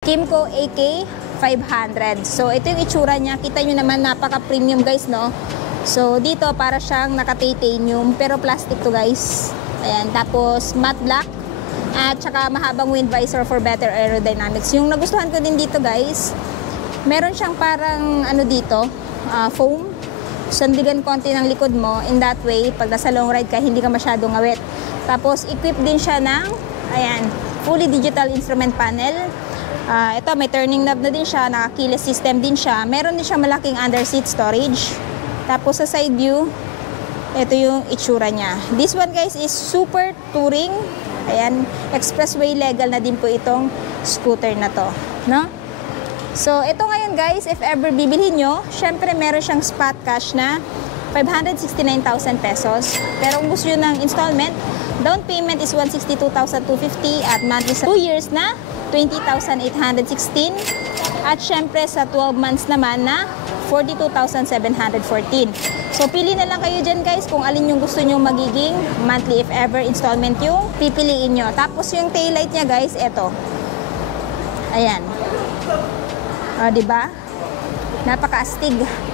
Kymco AK 500. So, ito yung itsura niya. Kita nyo naman, napaka-premium guys, no? So, dito para siyang naka-titanium, pero plastic to guys. Ayan, tapos matte black at saka mahabang wind visor for better aerodynamics. Yung nagustuhan ko din dito guys, meron siyang parang ano dito, foam. Sandigan konti ng likod mo. In that way, pag nasa long ride ka, hindi ka masyadong ngawit. Tapos, equip din siya ng, ayan, fully digital instrument panel. Ito, may turning knob na din siya, naka-keyless system din siya. Meron din siya malaking under seat storage. Tapos sa side view, ito yung itsura niya. This one guys is super touring. Ayan, expressway legal na din po itong scooter na to, no? So, ito ngayon guys, if ever bibilhin nyo, syempre meron siyang spot cash na 569,000 pesos. Pero kung gusto nyo ng installment, down payment is 162,250 at monthly sa 2 years na 20,816. At syempre sa 12 months naman na 42,714. So, pili na lang kayo dyan guys kung alin yung gusto nyo magiging monthly if ever installment yung pipiliin nyo. Tapos yung taillight niya guys, eto. Ayan. Diba? Napaka-astig.